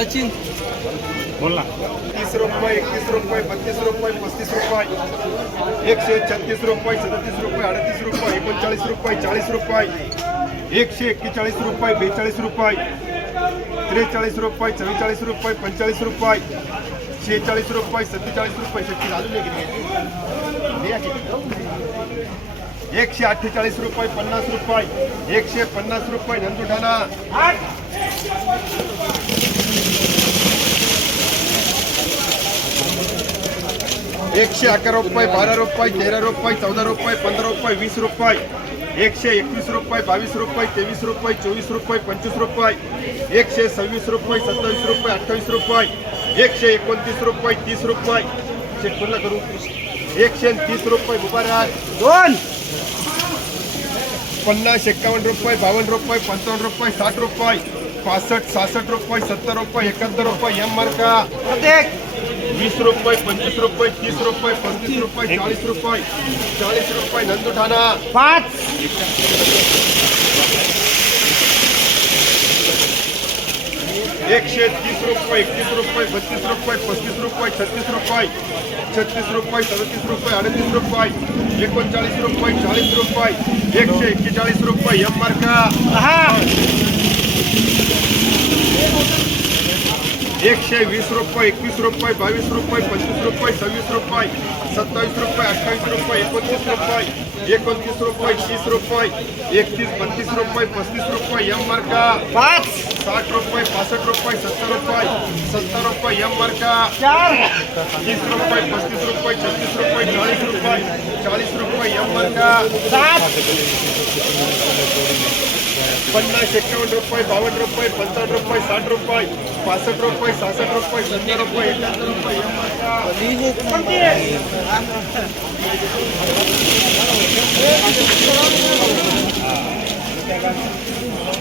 सचिन। बोल ना। तीस रुपये एकतीस रुपये बत्तीस रुपये पस्तीस रुपये एकशे छत्तीस रुपये सदतीस रुपये अडतीस रुपये एकोणचाळीस रुपये चाळीस रुपये एकशे एक्केचाळीस रुपये बेचाळीस रुपये त्रेचाळीस रुपये चव्वेचाळीस रुपये पंचेचाळीस रुपये शेहेचाळीस रुपये सत्तेचाळीस रुपये शक्ती अजून एकशे अठ्ठेचाळीस रुपये पन्नास रुपये एकशे पन्नास रुपये नंदुठाणा एकशे अकरा रुपये बारा रुपये तेरा रुपये चौदा रुपये पंधरा रुपये वीस रुपये एकशे एकवीस रुपये बावीस रुपये तेवीस रुपये चोवीस रुपये पंचवीस रुपये एकशे सव्वीस रुपये सत्तावीस रुपये अठ्ठावीस रुपये एकशे एकोणतीस रुपये तीस रुपये. चेक करू. एकशे तीस रुपये मुबारक. दोन. पन्नास एक्कावन्न रुपये बावन्न रुपये पंचावन्न रुपये साठ रुपये पासष्ट सहासष्ट रुपये सत्तर रुपये एकाहत्तर रुपये एम मार्का. प्रत्येक. वीस रुपये पंचवीस रुपये तीस रुपये पस्तीस रुपये चाळीस रुपये चाळीस रुपये नंदुठाणा पाच। एकशे तीस रुपये एकतीस रुपये बत्तीस रुपये पस्तीस रुपये छत्तीस रुपये छत्तीस रुपये सदतीस रुपये अडतीस रुपये एकोणचाळीस रुपये चाळीस रुपये एकशे एक्केचाळीस रुपये एम मार्का। એકસો વીસ રૂપિયા એકવીસ રૂપિયા બાવીસ રૂપિયા પચીસ રૂપિયા છવ્વીસ રૂપિયા સત્તાવીસ રૂપિયા અઠ્ઠાવીસ રૂપિયા એકત્રીસ રૂપિયા એકોણત્રીસ રૂપિયા ત્રીસ રૂપિયા એકત્રીસ બત્રીસ રૂપિયા પસ્તીસ રૂપિયા એમ માર્કા. સાઠ રૂપિયા પાસઠ રૂપિયા સત્તર રૂપિયા સત્તર રૂપિયા એમ માર્કા. ચાર. ત્રીસ રૂપિયા પસ્તીસ રૂપિયા છત્રીસ રૂપિયા ચાલીસ રૂપિયા ચાલીસ રૂપિયા એમ મરકા. પચાસ, એકાવન રૂપિયા, બાવન રૂપિયા પંચાવન રૂપિયા, સાઠ રૂપિયા, પાસઠ રૂપિયા, સાસઠ રૂપિયા, સત્તર રૂપિયા, એકાવન રૂપિયા.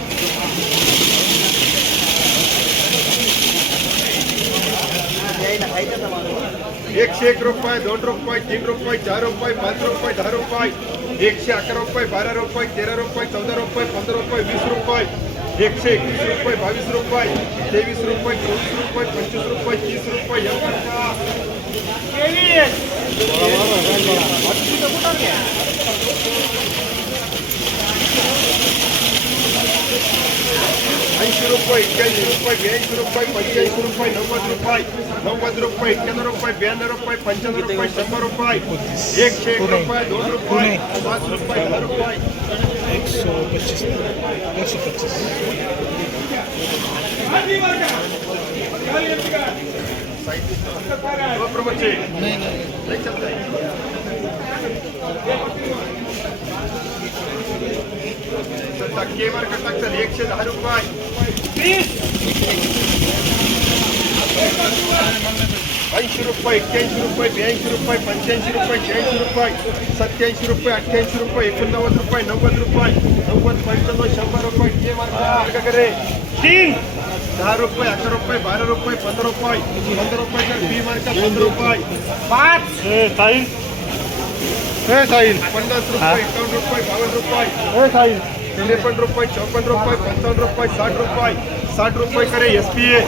एकशे एक रुपये दोन रुपये तीन रुपये चार रुपये पाच रुपये दहा रुपये एकशे अकरा रुपये बारा रुपये तेरा रुपये चौदा रुपये पंधरा रुपये वीस रुपये एकशे एकवीस रुपये बावीस रुपये तेवीस रुपये चोवीस रुपये पंचवीस रुपये तीस रुपये ಐದು ರೂಪಾಯಿ ಇಕ್ಕೈದು ರೂಪಾಯಿ ಐದು ರೂಪಾಯಿ ಪಂಚೈದು ರೂಪಾಯಿ ನವ್ವತ್ತು ರೂಪಾಯಿ ನವ್ವತ್ತು ರೂಪಾಯಿ ಇಕ್ಕನೂರು ರೂಪಾಯಿ ಬ್ಯಾನೂರು ರೂಪಾಯಿ ಪಂಚಾನೂರು ರೂಪಾಯಿ ಶಂಬರ್ ರೂಪಾಯಿ ಏಕ್ ಶೇಕ್ ರೂಪಾಯಿ ದೋ ರೂಪಾಯಿ પાંચ ರೂಪಾಯಿ ಹತ್ತು ರೂಪಾಯಿ એકસો પચીસ એકસો પચીસ નહીં નહીં दो प्रमुखचे नाही चलत आहे तर टक्केवार का टाकतात एकशे दहा रुपये ऐंशी रुपये एक्क्याऐंशी रुपये ब्याऐंशी रुपये पंच्याऐंशी रुपये शहाऐंशी रुपये सत्याऐंशी रुपये अठ्ठ्याऐंशी रुपये एकोणनव्वद रुपये नव्वद रुपये नव्वद पंच्याण्णव शंभर रुपये ते मार्ग करे तीन दहा रुपये अकरा रुपये बारा रुपये पंधरा रुपये पंधरा रुपये तर बी मार्का पंधरा रुपये पाच साईल हे साईल पन्नास रुपये एकावन्न रुपये बावन्न रुपये हे साईल ત્રેપન રૂપિયા ચોપન રૂપિયા પંચાવન રૂપિયા સાઠ રૂપિયા સાઠ રૂપિયા કરે એસપીએ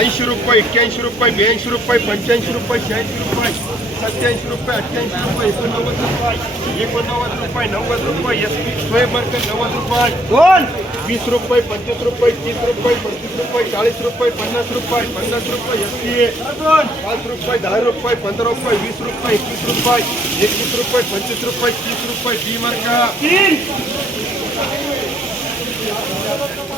ऐंशी रुपये एक्क्याऐंशी रुपये ब्याऐंशी रुपये पंच्याऐंशी रुपये शहाऐंशी रुपये सत्याऐंशी रुपये अठ्ठ्याऐंशी रुपये एकोणनव्वद रुपये एकोणनव्वद रुपये नव्वद रुपये एस पी स्वयंवर्ग नव्वद रुपये वीस रुपये पंचवीस रुपये तीस रुपये पस्तीस रुपये चाळीस रुपये पन्नास रुपये पन्नास रुपये एस पी ए पाच रुपये दहा रुपये पंधरा रुपये वीस रुपये एकवीस रुपये एकवीस रुपये पंचवीस रुपये तीस रुपये बी मार्का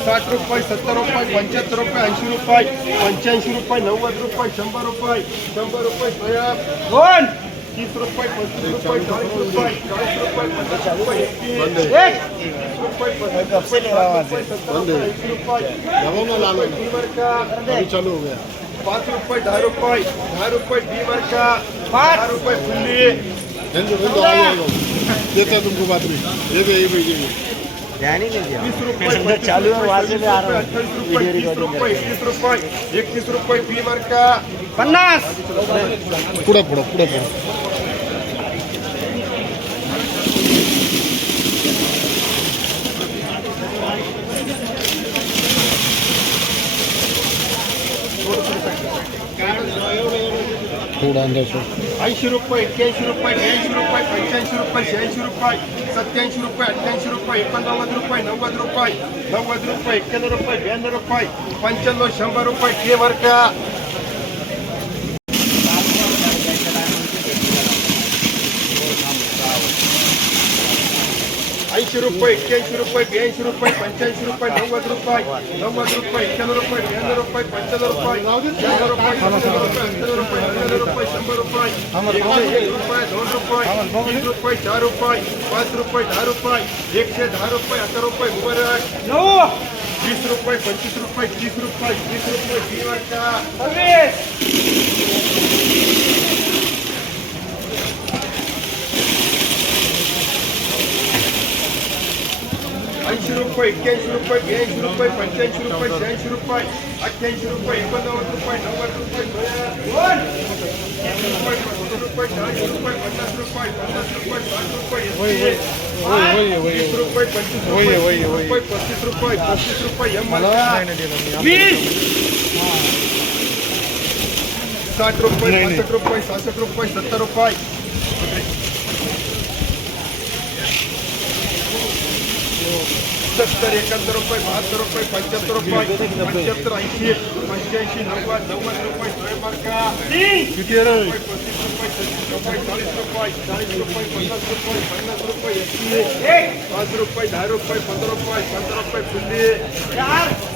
साठ रुपये सत्तर रुपये पंच्याहत्तर रुपये ऐंशी रुपये पंच्याऐंशी रुपये नव्वद रुपये शंभर रुपये शंभर रुपये दोन तीस रुपये पच्चीस रुपये चालीस रुपये। चालीस रुपये पचास रुपये तीस रुपये पचास रुपये सत्तर रुपये डीमर का चालू हो गया। पाँच रुपये ढाई रुपये ढाई रुपये डीमर का पाँच। रुपये फुल्ली देता तुमको बात में ये दे ये भेजिए चालू है वहाँ से आ रहा हूँ। रुपए रुपये रुपए रुपये फीवर का पन्नास। पूरा पूरा पूरा पूरा ಕೂಡಾಂದ್ರೆ ಸರ್ ಐದು ರೂಪಾಯಿ ಇಕ್ಕಿ ರೂಪಾಯಿ ನೇಷು ರೂಪಾಯಿ ಪಂಚಾಯತ್ ರೂಪಾಯಿ ಶೇಷು ರೂಪಾಯಿ સત્યાસી રૂપિયા અઠ્યાસી રૂપિયા એકોણનવ્વદ રૂપિયા નવ્વદ રૂપિયા નવ્વદ રૂપિયા એકાણું રૂપિયા બ્યાણું રૂપિયા પંચાણું શંભર રૂપિયા કે વર્ગ એંશી રૂપિયા એક્યાસી રૂપિયા બ્યાસી રૂપિયા પંચ્યાસી રૂપિયા નવ્વદ રૂપિયા નવ્વદ રૂપિયા એક્યાનો રૂપિયા બ્યાનો રૂપિયા પંચોતેર રૂપિયા ચાર રૂપિયા રૂપિયા રૂપિયા રૂપિયા શંભર રૂપિયા રૂપિયા દોઢ રૂપિયા ત્રીસ ચાર રૂપિયા પાંચ રૂપિયા ધાર રૂપિયા એકસો ધાર રૂપિયા અઢાર રૂપિયા ઊભા વીસ રૂપિયા પચીસ રૂપિયા ત્રીસ રૂપિયા ત્રીસ રૂપિયા જીવન ಐದು ರೂಪಾಯಿ ಇಕ್ಕೆಂಟು ರೂಪಾಯಿ ಎಂಟು ರೂಪಾಯಿ ಪಂಚೆಂಟು ರೂಪಾಯಿ ಶೆಂಟು ರೂಪಾಯಿ ಹತ್ತೆಂಟು ರೂಪಾಯಿ ಇಪ್ಪತ್ತೊಂಬತ್ತು ರೂಪಾಯಿ ನಲ್ವತ್ತು ರೂಪಾಯಿ ರೂಪಾಯಿ ಮೂವತ್ತು ರೂಪಾಯಿ ನಾಲ್ಕು ರೂಪಾಯಿ ಪನ್ನಾಸ್ ರೂಪಾಯಿ ಪನ್ನಾಸ್ ರೂಪಾಯಿ ನಾಲ್ಕು ರೂಪಾಯಿ પચીસ રૂપિયા પચીસ રૂપિયા એમ વીસ સાઠ રૂપિયા પાસઠ રૂપિયા સાસઠ રૂપિયા સત્તર રૂપિયા સત્તર એકાહત્તર રૂપિયા બહાત્તર રૂપિયા પંચોતેર રૂપિયા પંચોતેર એસી પંચ્યાસી નવ્વા નવ્વદ રૂપિયા સો માર્કા સિત્તેર ચાલીસ રૂપિયા ચાલીસ રૂપિયા પચાસ રૂપિયા પચાસ રૂપિયા એસી પાંચ રૂપિયા ઢાઈ રૂપિયા પંદર રૂપિયા પંદર રૂપિયા ફૂલી